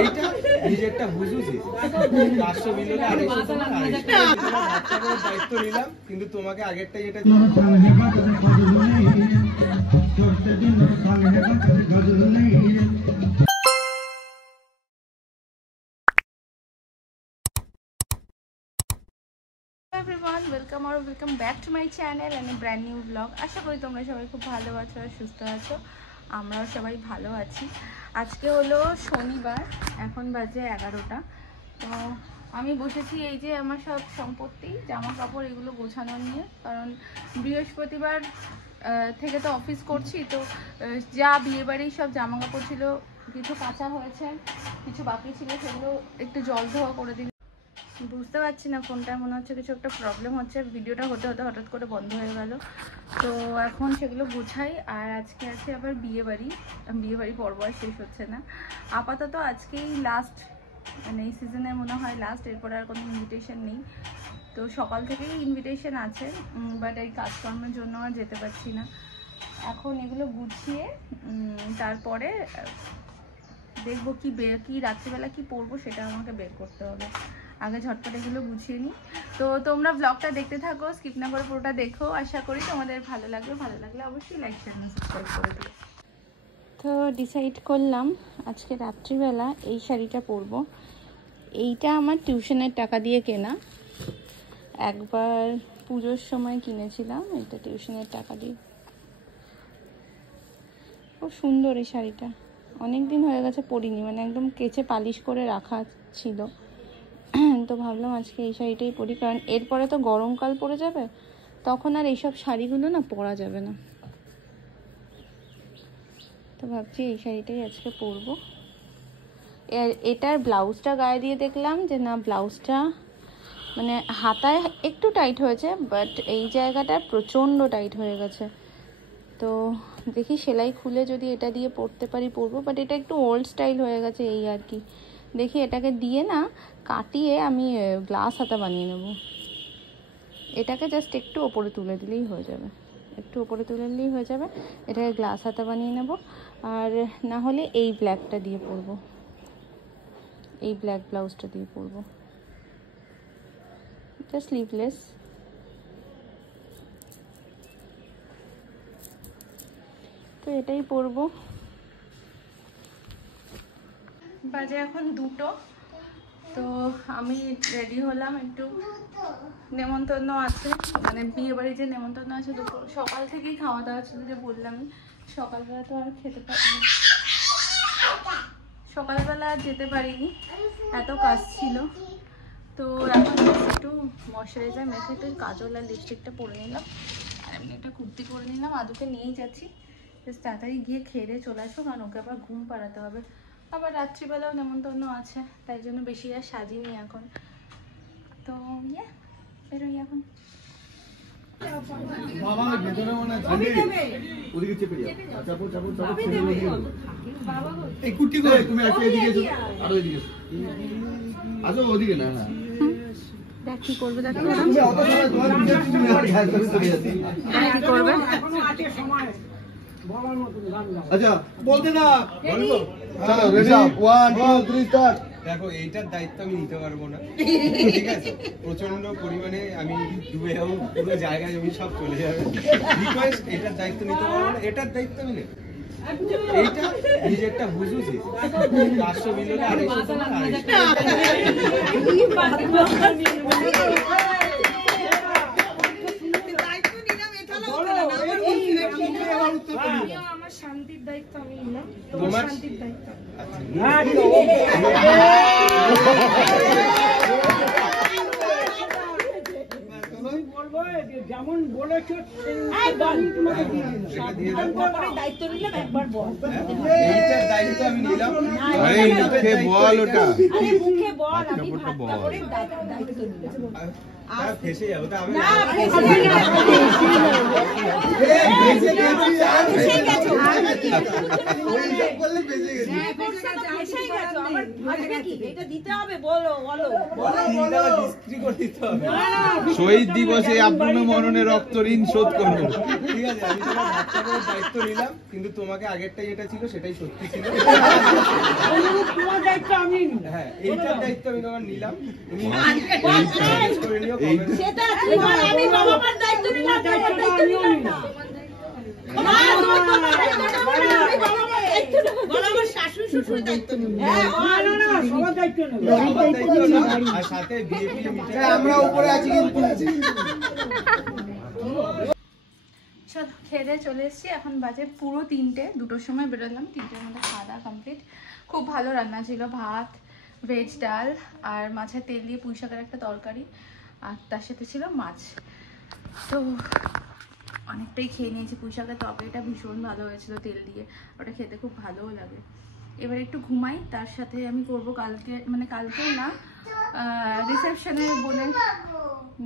এইটা নিজেরটা বুঝুছি 500 বিল হলে 250 তোমার 250 দায়িত্ব নিলাম, কিন্তু তোমাকে আগেরটাই এটা everyone, welcome or welcome back to my channel and a brand new vlog. আশা করি তোমরা সবাই খুব ভালো আছো আর সুস্থ আছো। আমরাও সবাই ভালো আছি। আজকে হলো শনিবার, এখন বাজে 11টা। তো আমি বসেছি এই যে আমার সব সম্পত্তি জামা কাপড় এগুলো গোছানো নিয়ে, কারণ বৃহস্পতিবার থেকে তো অফিস করছি। তো যা বিয়েবাড়ির সব জামা কাপড় ছিল কিছু কাঁচা হয়েছে, কিছু বাকি ছিল, সেগুলো একটু জল ধোয়া করে দিই। বুঝতে পারছি না ফোনটা, মনে হচ্ছে কিছু একটা প্রবলেম হচ্ছে, ভিডিওটা হতে হতে হঠাৎ করে বন্ধ হয়ে গেল। তো এখন সেগুলো গুছাই। আর আজকে আছে আবার বিয়েবাড়ি পর্ব আর শেষ হচ্ছে না। আপাতত আজকেই লাস্ট, মানে এই সিজনে মনে হয় লাস্ট, এরপরে আর কোনো ইনভিটেশন নেই। তো সকাল থেকেই ইনভিটেশন আছে, বাট এই কাজকর্মের জন্য আর যেতে পারছি না। এখন এগুলো গুছিয়ে তারপরে দেখবো কি রাত্রিবেলা কি পরবো সেটা আমাকে বের করতে হবে। আগে ঝটপট এগুলো গুছিয়ে নিই। তো তোমরা ব্লগটা দেখতে থাকো, স্কিপ না করে পুরোটা দেখো। আশা করি তোমাদের ভালো লাগবে। ভালো লাগলে অবশ্যই লাইক শেয়ার সাবস্ক্রাইব করে দিও। তো ডিসাইড করলাম আজকে রাত্রিবেলা এই শাড়িটা পরবো। এইটা আমার টিউশনের টাকা দিয়ে কেনা, একবার পুজোর সময় কিনেছিলাম এটা টিউশনের টাকা দিয়ে। খুব সুন্দর এই শাড়িটা, অনেক দিন হয়ে গেছে পরিনি, মানে একদম কেচে পালিশ করে রাখা ছিল। তো ভাবলাম আজকে এই শাড়িটাই পরি, কারণ এরপরে তো গরমকাল পড়ে যাবে, তখন আর এইসব শাড়িগুলো না পরা যাবে না। তো ভাবছি এই শাড়িটাই আজকে পরবো। এটার ব্লাউজটা গায়ে দিয়ে দেখলাম যে না, ব্লাউজটা মানে হাতায় একটু টাইট হয়েছে, বাট এই জায়গাটা প্রচণ্ড টাইট হয়ে গেছে। তো দেখি সেলাই খুলে যদি এটা দিয়ে পরতে পারি পরবো, বাট এটা একটু ওল্ড স্টাইল হয়ে গেছে এই আর কি। দেখি এটাকে দিয়ে না কাটিয়ে আমি গ্লাস হাতা বানিয়ে নেব। এটাকে জাস্ট একটু ওপরে তুলে দিলেই হয়ে যাবে, একটু ওপরে তুলে দিলেই হয়ে যাবে। এটাকে গ্লাস হাতা বানিয়ে নেব। আর না হলে এই ব্ল্যাকটা দিয়ে পরবো, এই ব্ল্যাক ব্লাউজটা দিয়ে পরবো, এটা স্লিভলেস। তো এটাই পরবো। বাজে এখন 2টো। তো আমি রেডি হলাম, একটু নেমন্তন্ন আছে, মানে বিয়ে বাড়ি যে নেমন্তন্ন আছে দুপুর সকাল থেকেই খাওয়া দাওয়া ছিল, যে বললাম সকালবেলা তো আর খেতে পারিনি, সকালবেলা আর যেতে পারিনি, এত কাজ ছিল। তো এখন একটু ময়শ্চারাইজার মেখে একটু কাজল আর লিপস্টিকটা পরে নিলাম, আর এমনি একটা কুর্তি করে নিলাম। আদুকে নিয়েই যাচ্ছি, বেশ তাড়াতাড়ি গিয়ে খেয়ে চলে আসবো, কারণ ওকে আবার ঘুম পাড়াতে হবে। আবার রাত্রিবেলাও নেমন্তন্ন আছে, তাই জন্য বেশি আর সাজিনি এখন। তো বেরোই এখন। দেখ কি করবে, দেখ কি করবে। আচ্ছা বলতে না, বলবো। চলো রেডি 1 2 3 স্টার্ট। দেখো এইটার দায়িত্ব আমি নিতে পারবো না, ঠিক আছে? প্রচন্ড পরিমাণে আমি ডুবে যাবো, পুরো জায়গা জমি সব চলে যাবে। রিকোয়েস্ট, এটার দায়িত্ব নিতে পারবো না, এটার দায়িত্ব আমি নেব। এইটা নিজেরটা বুঝুছি 500 বিল হলে 250 তোমার 250। আমার শান্তির দায়িত্ব আমি নিলাম, তোমার শান্তির দায়িত্ব। যেমন বলেছো দায়িত্ব নিলাম, একবার বল। এইটার দায়িত্ব আমি নিলাম। আরে মুখে বল, ওটা আরে মুখে বল, আমি ভাতটা করে দায়িত্ব নিলাম। আর ফেসে যাবো তা আমি শহীদ দিবসে আপনার মননে রক্ত ঋণ শোধ করবো। ঠিক আছে, আমি তোমার দায়িত্ব নিলাম, কিন্তু তোমাকে আগেরটাই যেটা ছিল সেটাই সত্যি ছিল। হ্যাঁ এইটার দায়িত্ব আমি তোমার নিলাম, তুমি করে নিও। সেটা আমি বাবা মার দায়িত্ব নিলাম, দায়িত্ব নিলাম না। আমরা উপরে আছি কিন্তু। চলো খেয়ে দিয়ে চলে এসেছি, এখন বাজে পুরো 3টে, 2টোর সময় বেরোলাম, 3টের মধ্যে খাওয়া দাওয়া কমপ্লিট। খুব ভালো রান্না ছিল, ভাত, ভেজ ডাল আর মাছের তেল দিয়ে পুঁই শাকের একটা তরকারি, আর তার সাথে ছিল মাছ। তো অনেকটাই খেয়ে নিয়েছি। পুঁই শাকের তরকারিটা ভীষণ ভালো হয়েছিল তেল দিয়ে, ওটা খেতে খুব ভালোও লাগে। এবার একটু ঘুমাই, তার সাথে আমি করব কালকে, মানে কালকে না, রিসেপশনের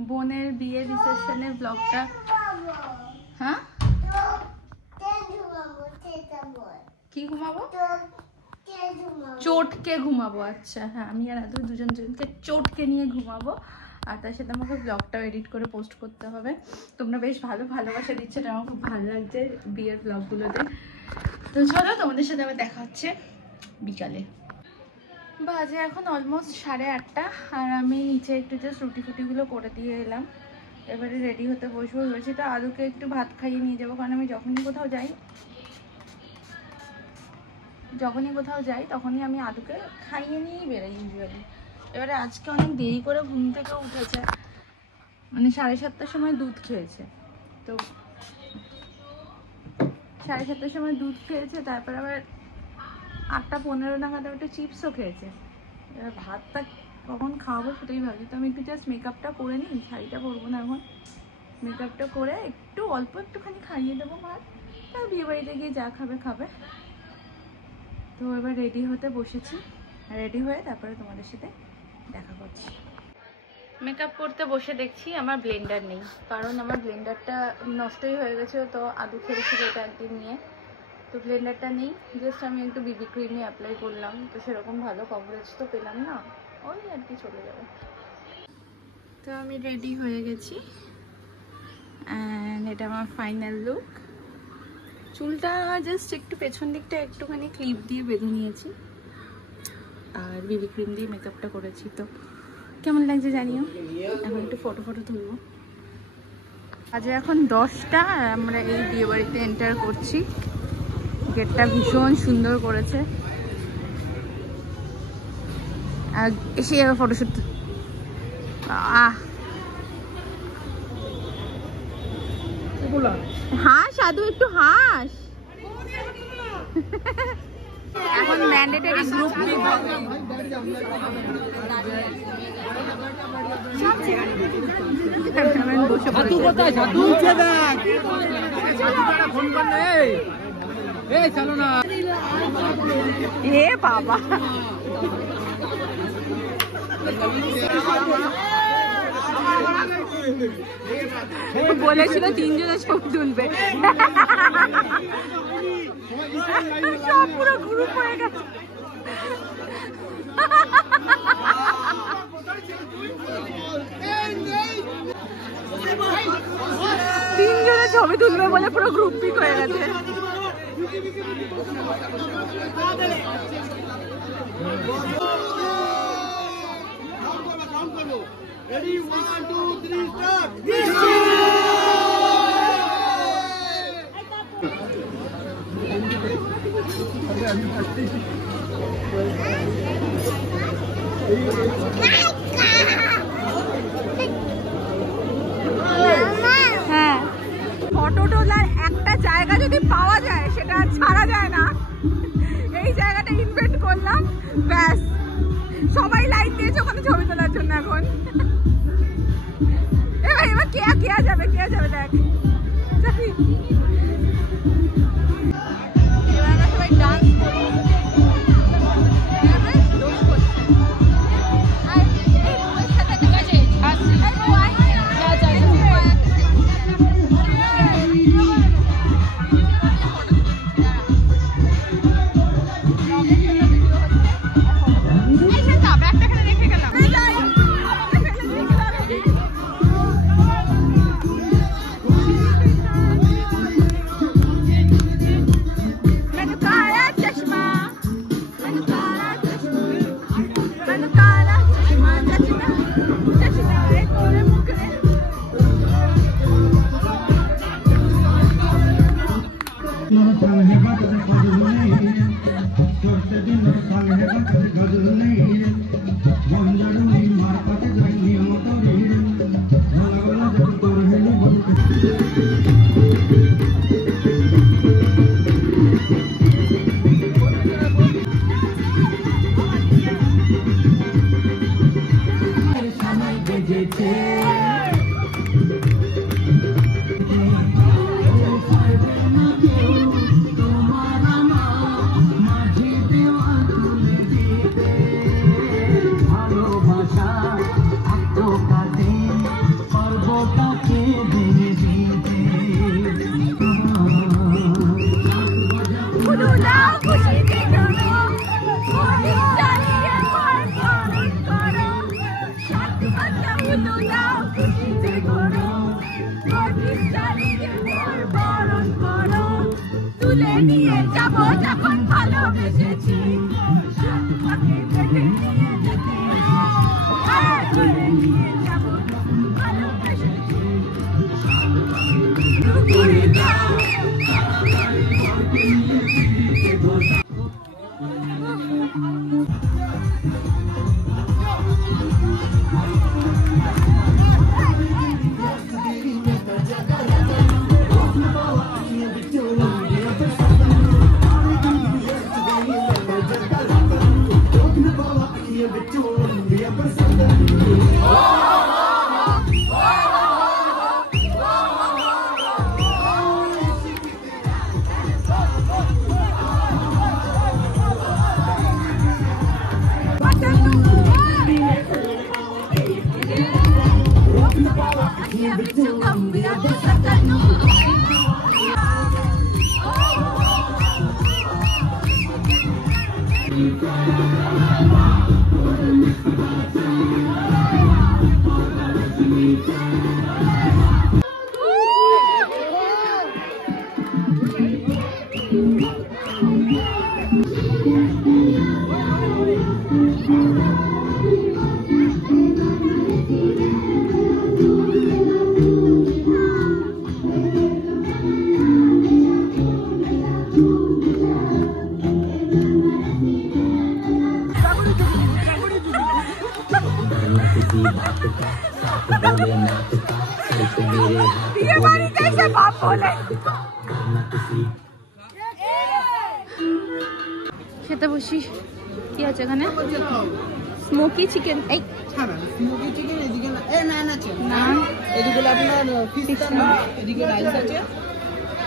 বোনের বিয়ের রিসেপশনের ব্লগটা। হ্যাঁ কি ঘুমাবো? চোটকে ঘুমাবো। আচ্ছা হ্যাঁ, আমি আর আদৌ দুজনকে চোটকে নিয়ে ঘুমাবো, আর তার সাথে আমাকে ব্লগটাও এডিট করে পোস্ট করতে হবে। তোমরা বেশ ভালোবাসা দিচ্ছ, এটা আমার খুব ভালো লাগছে বিয়ের ব্লগগুলোতে। তো চলো, তোমাদের সাথে আবার দেখা হচ্ছে বিকালে। বাজে এখন অলমোস্ট 8:30, আর আমি নিচে একটু জাস্ট রুটি ফুটিগুলো করে দিয়ে এলাম। এবারে রেডি হতে বসবো ভেবেছি। তো আলুকে একটু ভাত খাইয়ে নিয়ে যাবো, কারণ আমি যখনই কোথাও যাই তখনই আমি আলুকে খাইয়ে নিয়েই বেরোই ইউজুয়ালি। এবারে আজকে অনেক দেরি করে ঘুম থেকে উঠেছে, মানে 7:30টার সময় দুধ খেয়েছে। তো 7:30টার সময় দুধ খেয়েছে, তারপর আবার 8:15 নাগাদ একটা চিপসও খেয়েছে। এবার ভাতটা কখন খাওয়াবো সেটাই ভাবছি। তো আমি একটু জাস্ট মেকআপটা করে নিই, শাড়িটা পরবো না এখন। মেকআপটা করে অল্প একটুখানি খাইয়ে দেবো ভাত, তার বিয়ে বাড়িতে গিয়ে যা খাবে। তো এবার রেডি হতে বসেছি, রেডি হয়ে তারপরে তোমাদের সাথে দেখা করছি। মেকআপ করতে বসে দেখছি আমার ব্লেন্ডার নেই, কারণ আমার ব্লেন্ডারটা নষ্টই হয়ে গেছে। তো আদু খেয়েছিল এটা একদিন নিয়ে, তো ব্লেন্ডারটা নেই। জাস্ট আমি একটু বিবি ক্রিমই অ্যাপ্লাই করলাম, তো সেরকম ভালো কভারেজ তো পেলাম না, ওই আর কি চলে যাবে। তো আমি রেডি হয়ে গেছি, অ্যান্ড এটা আমার ফাইনাল লুক। চুলটা জাস্ট একটু পেছন দিকটা একটুখানি ক্লিপ দিয়ে বেঁধে নিয়েছি, আর বিবি ক্রিম দিয়ে মেকআপটা করেছি। তো কেমন লাগছে জানিও। এখন একটু ফটো তুলবো। আজ এখন 10টা, আর আমরা এই বিয়ে বাড়িতে এন্টার করছি। গেটটা ভীষণ সুন্দর করেছে, আর এসে যাবে ফটোশুট। হাস আদু, একটু হাস। এখন ম্যান্ডেটরি গ্রুপ হে বাবা, বলেছিল 3 জনের ছবি তুলবে, সব পুরো গ্রুপ হয়ে গেছে। 3 জনের ছবি তুলবে বলে পুরো গ্রুপ পিক হয়ে গেছে। Ready, 1, 2, 3, start! হ্যাঁ, ফটো তোলার একটা জায়গা যদি পাওয়া যায় সেটা ছাড়া যায় না। এই জায়গাটা ইনভেন্ট করলাম, ব্যাস সবাই লাইন দিয়েছে ওখানে ছবি তোলার জন্য। এখন এবার কে যাবে দেখ। এবার আমরা সবাই ডান্স করি। काला चश्मा चश्मा चश्मा तोरे मुखरे তুলে নিয়ে যাবো যখন ভালোবেসেছি তুলে নিয়ে যাবো ভালোবেসেছি খেতে বসি। কি আছে এখানে? Smoky chicken. এই স্মোকি চিকেন এদিকে না না না, এদিকে আপনার ফিশ এদিকে রাইস আছে,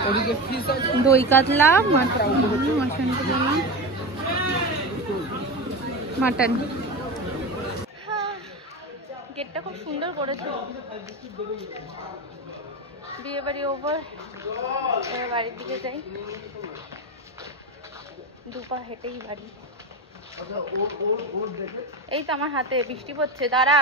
ওদিকে ফিশ আছে, দই কাতলা, মাটন তো বললাম, মাটন। গেটটা খুব সুন্দর করেছে। বিয়ে বাড়ি ওভার, এবার বাড়ির দিকে যাই। দুপা হেঁটেই বাড়ি। এই তো আমার হাতে বৃষ্টি পড়ছে, দাঁড়া।